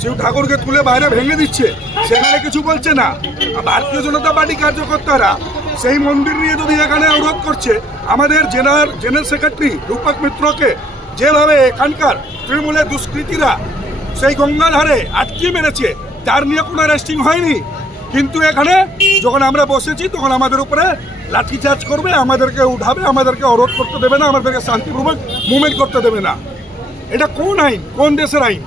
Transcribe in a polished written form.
শিব ঠাকুরকে তুলে বাইরে ভেঙে দিচ্ছে, সেখানে কিছু বলছে না। ভারতীয় জনতা পার্টি কার্যকর্তারা সেই মন্দির নিয়ে যদি এখানে অবরোধ করছে, আমাদের জেনারেল সেক্রেটারি রূপক মিত্রকে যেভাবে এখানকার তৃণমূলের দুষ্কৃতীরা সেই গঙ্গার ধারে আটকে মেরেছে, তার নিয়ে কোনো অ্যারেস্টিং হয়নি। কিন্তু এখানে যখন আমরা বসেছি তখন আমাদের উপরে লাঠিচার্জ করবে, আমাদেরকে উঠাবে, আমাদেরকে অবরোধ করতে দেবে না, আমাদেরকে শান্তিপূর্বক মুভমেন্ট করতে দেবে না। এটা কোন আইন, কোন দেশের আইন?